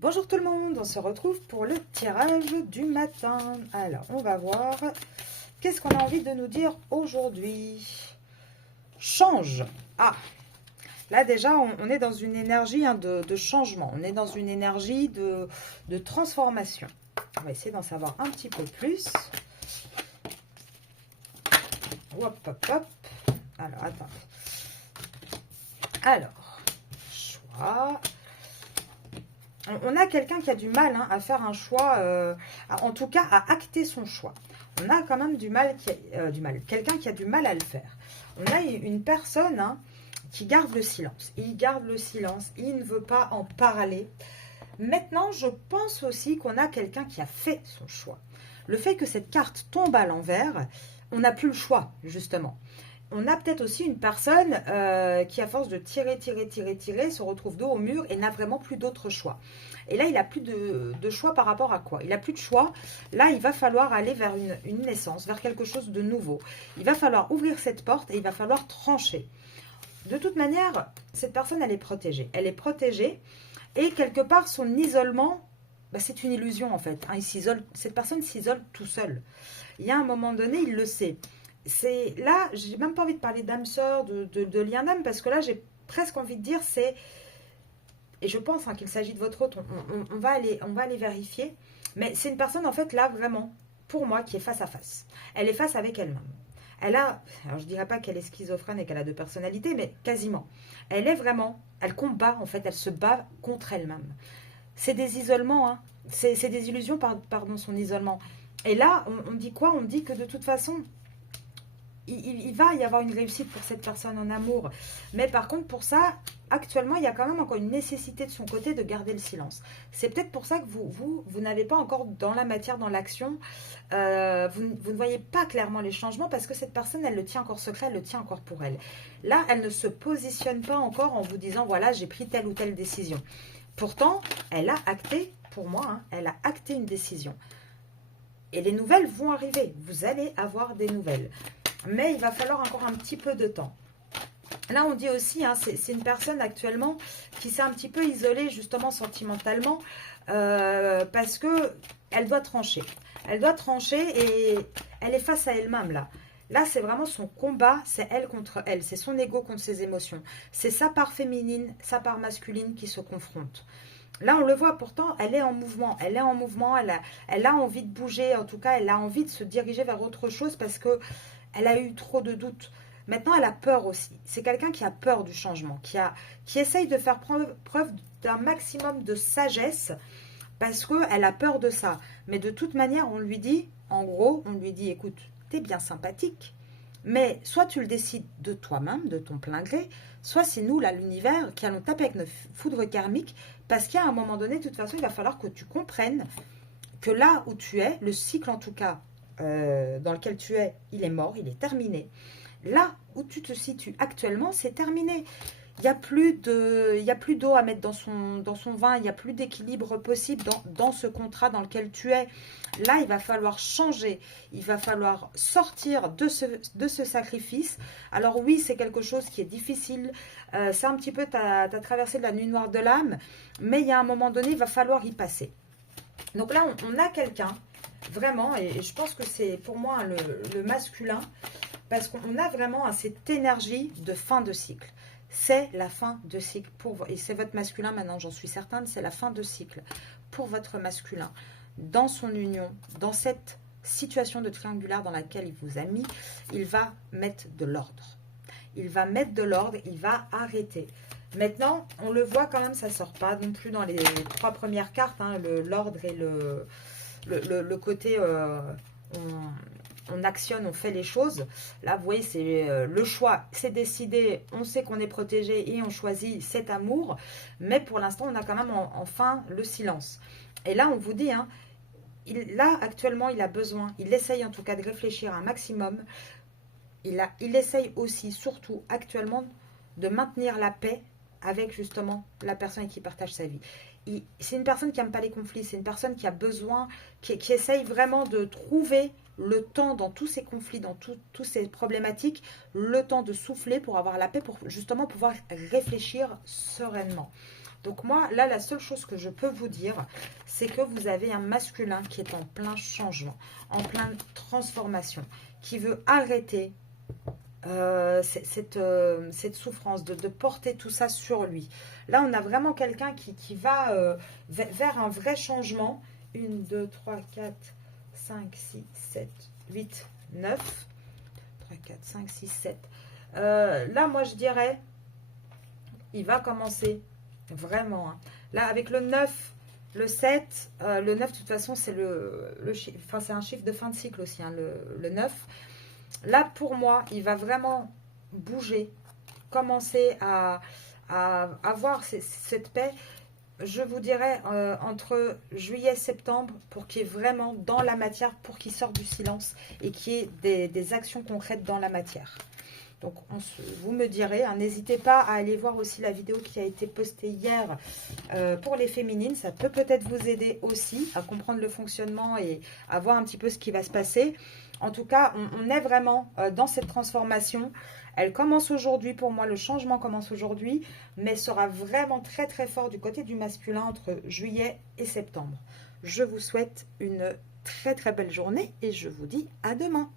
Bonjour tout le monde, on se retrouve pour le tirage du matin. Alors, on va voir qu'est-ce qu'on a envie de nous dire aujourd'hui. Change. Ah, là déjà, on est dans une énergie de changement. On est dans une énergie de transformation. On va essayer d'en savoir un petit peu plus. Hop, hop, hop. Alors, attendez. Alors, choix. On a quelqu'un qui a du mal à faire un choix, en tout cas à acter son choix. On a quand même quelqu'un qui a du mal à le faire. On a une personne qui garde le silence. Il garde le silence, il ne veut pas en parler. Maintenant, je pense aussi qu'on a quelqu'un qui a fait son choix. Le fait que cette carte tombe à l'envers, on n'a plus le choix, justement. On a peut-être aussi une personne qui, à force de tirer, se retrouve dos au mur et n'a vraiment plus d'autre choix. Et là, il n'a plus de choix par rapport à quoi? Il n'a plus de choix. Là, il va falloir aller vers une naissance, vers quelque chose de nouveau. Il va falloir ouvrir cette porte et il va falloir trancher. De toute manière, cette personne, elle est protégée. Elle est protégée et quelque part, son isolement, c'est une illusion en fait. Cette personne s'isole tout seul. Il y a un moment donné, il le sait. C'est là, j'ai même pas envie de parler d'âme sœur, de lien d'âme, parce que là, j'ai presque envie de dire, et je pense qu'il s'agit de votre hôte, on va aller vérifier, mais c'est une personne, en fait, là, vraiment, pour moi, qui est face à face. Elle est face avec elle-même. Alors je dirais pas qu'elle est schizophrène et qu'elle a deux personnalités, mais quasiment. Elle combat, en fait, elle se bat contre elle-même. C'est des isolements, c'est des illusions, pardon, son isolement. Et là, on dit quoi? On dit que de toute façon, il va y avoir une réussite pour cette personne en amour. Mais par contre, pour ça, actuellement, il y a quand même encore une nécessité de son côté de garder le silence. C'est peut-être pour ça que vous n'avez pas encore dans la matière, dans l'action, vous ne voyez pas clairement les changements parce que cette personne, elle le tient encore secret, elle le tient encore pour elle. Là, elle ne se positionne pas encore en vous disant, voilà, j'ai pris telle ou telle décision. Pourtant, elle a acté, pour moi, elle a acté une décision. Et les nouvelles vont arriver. Vous allez avoir des nouvelles. Mais il va falloir encore un petit peu de temps. Là, on dit aussi, c'est une personne actuellement qui s'est un petit peu isolée justement sentimentalement parce que elle doit trancher. Elle doit trancher et elle est face à elle-même là. Là, c'est vraiment son combat, c'est elle contre elle, c'est son ego contre ses émotions. C'est sa part féminine, sa part masculine qui se confrontent. Là, on le voit, pourtant, elle est en mouvement. Elle est en mouvement, elle a envie de bouger. En tout cas, elle a envie de se diriger vers autre chose parce que elle a eu trop de doutes. Maintenant, elle a peur aussi. C'est quelqu'un qui a peur du changement, qui essaye de faire preuve d'un maximum de sagesse parce qu'elle a peur de ça. Mais de toute manière, on lui dit, en gros, on lui dit, écoute, t'es bien sympathique, mais soit tu le décides de toi-même, de ton plein gré, soit c'est nous, là, l'univers, qui allons taper avec notre foudre karmique, parce qu'à un moment donné, de toute façon, il va falloir que tu comprennes que là où tu es, le cycle en tout cas, dans lequel tu es, il est mort, il est terminé. Là où tu te situes actuellement, c'est terminé. Il n'y a plus d'eau à mettre dans son vin, il n'y a plus d'équilibre possible dans ce contrat dans lequel tu es. Là, il va falloir changer, il va falloir sortir de ce sacrifice. Alors oui, c'est quelque chose qui est difficile, c'est un petit peu ta traversée de la nuit noire de l'âme, mais il y a un moment donné, il va falloir y passer. Donc là, on a quelqu'un, vraiment, et je pense que c'est pour moi le masculin, parce qu'on a vraiment cette énergie de fin de cycle. C'est la fin de cycle pour vous. Et c'est votre masculin maintenant, j'en suis certaine, c'est la fin de cycle pour votre masculin. Dans son union, dans cette situation de triangulaire dans laquelle il vous a mis, il va mettre de l'ordre. Il va mettre de l'ordre, il va arrêter. Maintenant, on le voit quand même, ça ne sort pas non plus dans les trois premières cartes, l'ordre et le côté... on actionne, on fait les choses. Là, vous voyez, c'est le choix, c'est décidé, on sait qu'on est protégé et on choisit cet amour. Mais pour l'instant, on a quand même enfin le silence. Et là, on vous dit, là, actuellement, il a besoin, il essaye en tout cas de réfléchir un maximum. Il essaye aussi, surtout actuellement, de maintenir la paix avec justement la personne avec qui il partage sa vie. C'est une personne qui n'aime pas les conflits, c'est une personne qui a besoin, qui essaye vraiment de trouver le temps dans tous ces conflits, dans toutes ces problématiques, le temps de souffler pour avoir la paix, pour justement pouvoir réfléchir sereinement. Donc moi, là, la seule chose que je peux vous dire, c'est que vous avez un masculin qui est en plein changement, en pleine transformation, qui veut arrêter cette souffrance, de porter tout ça sur lui. Là, on a vraiment quelqu'un qui va vers un vrai changement. 1, 2, 3, 4, 5, 6, 7, 8, 9. 3, 4, 5, 6, 7. Là, moi, je dirais, il va commencer vraiment. Hein. Là, avec le 9, le 7, le 9, de toute façon, c'est enfin, c'est un chiffre de fin de cycle aussi, hein, le 9. Là, pour moi, il va vraiment bouger, commencer à avoir cette paix. Je vous dirais entre juillet et septembre pour qu'il y ait vraiment dans la matière, pour qu'il sorte du silence et qu'il y ait des actions concrètes dans la matière. Donc, vous me direz, hein, n'hésitez pas à aller voir aussi la vidéo qui a été postée hier pour les féminines. Ça peut peut-être vous aider aussi à comprendre le fonctionnement et à voir un petit peu ce qui va se passer. En tout cas, on est vraiment dans cette transformation. Elle commence aujourd'hui, pour moi, le changement commence aujourd'hui, mais sera vraiment très très fort du côté du masculin entre juillet et septembre. Je vous souhaite une très très belle journée et je vous dis à demain.